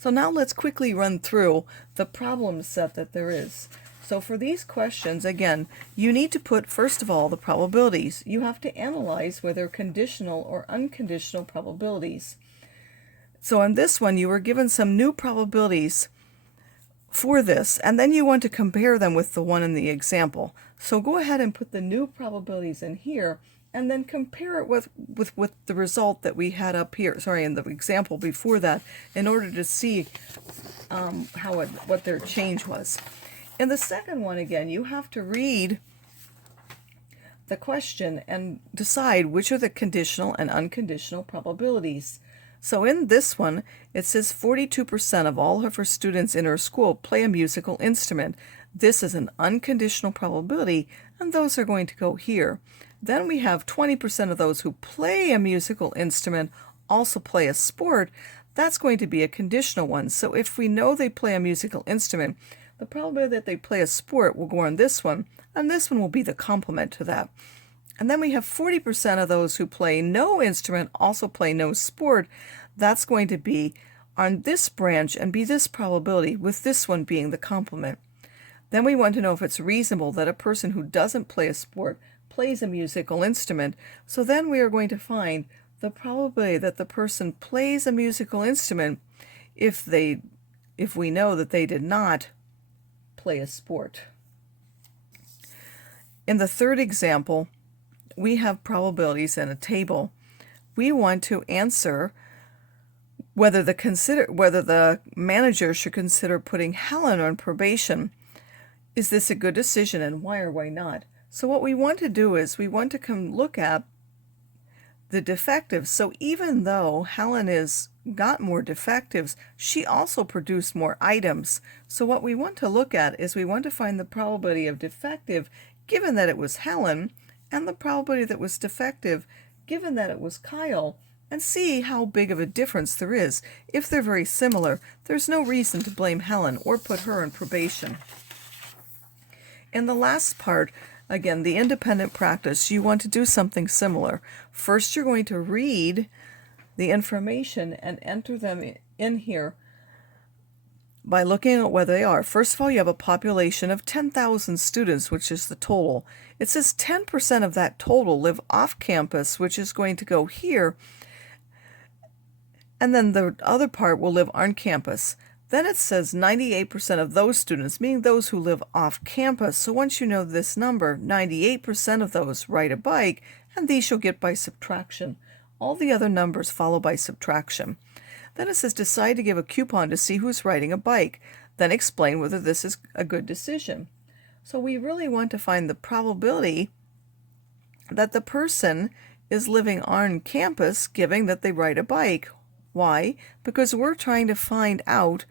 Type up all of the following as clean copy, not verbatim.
So now let's quickly run through the problem set that there is. So for these questions, again, you need to put, first of all, the probabilities. You have to analyze whether conditional or unconditional probabilities. So on this one, you were given some new probabilities for this, and then you want to compare them with the one in the example. So go ahead and put the new probabilities in here, and then compare it with the result that we had up here, sorry, in the example before that, in order to see what their change was. In the second one, again, you have to read the question and decide which are the conditional and unconditional probabilities. So in this one, it says 42% of all of her students in her school play a musical instrument. This is an unconditional probability, and those are going to go here. Then we have 20% of those who play a musical instrument also play a sport. That's going to be a conditional one. So if we know they play a musical instrument, the probability that they play a sport will go on this one, and this one will be the complement to that. And then we have 40% of those who play no instrument also play no sport. That's going to be on this branch and be this probability, with this one being the complement. Then we want to know if it's reasonable that a person who doesn't play a sport plays a musical instrument. So then we are going to find the probability that the person plays a musical instrument if we know that they did not play a sport. In the third example, we have probabilities in a table. We want to answer whether the manager should consider putting Helen on probation. Is this a good decision, and why or why not? So what we want to do is we want to come look at the defectives. So even though Helen got more defectives, she also produced more items. So what we want to look at is we want to find the probability of defective given that it was Helen, and the probability that was defective given that it was Kyle, and see how big of a difference there is. If they're very similar, there's no reason to blame Helen or put her on probation. In the last part, again, the independent practice, you want to do something similar. First, you're going to read the information and enter them in here by looking at where they are. First of all, you have a population of 10,000 students, which is the total. It says 10% of that total live off campus, which is going to go here, and then the other part will live on campus. Then it says 98% of those students, meaning those who live off campus. So once you know this number, 98% of those ride a bike, and these you'll get by subtraction. All the other numbers follow by subtraction. Then it says decide to give a coupon to see who's riding a bike. Then explain whether this is a good decision. So we really want to find the probability that the person is living on campus, given that they ride a bike. Why? Because we're trying to find out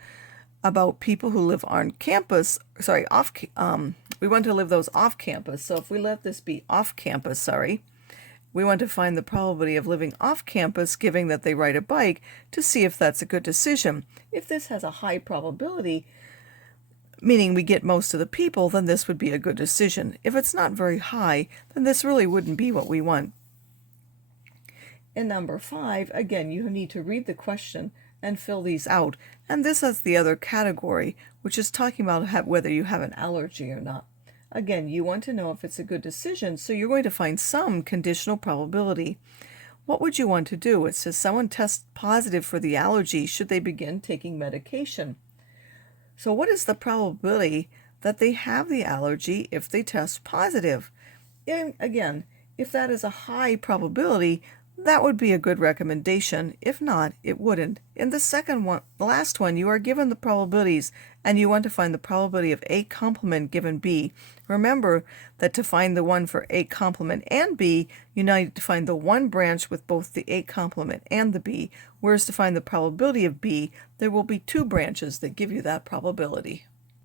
about people who live on campus, we want to live those off campus. So if we let this be off campus, we want to find the probability of living off campus, given that they ride a bike, to see if that's a good decision. If this has a high probability, meaning we get most of the people, then this would be a good decision. If it's not very high, then this really wouldn't be what we want. In number 5, again, you need to read the question and fill these out. And this is the other category, which is talking about whether you have an allergy or not. Again, you want to know if it's a good decision, so you're going to find some conditional probability. What would you want to do? It says someone tests positive for the allergy. Should they begin taking medication? So what is the probability that they have the allergy if they test positive? And again, if that is a high probability, that would be a good recommendation. If not, it wouldn't. In the second one, the last one, you are given the probabilities, and you want to find the probability of A complement given B. Remember that to find the one for A complement and B, you need to find the one branch with both the A complement and the B, whereas to find the probability of B, there will be two branches that give you that probability.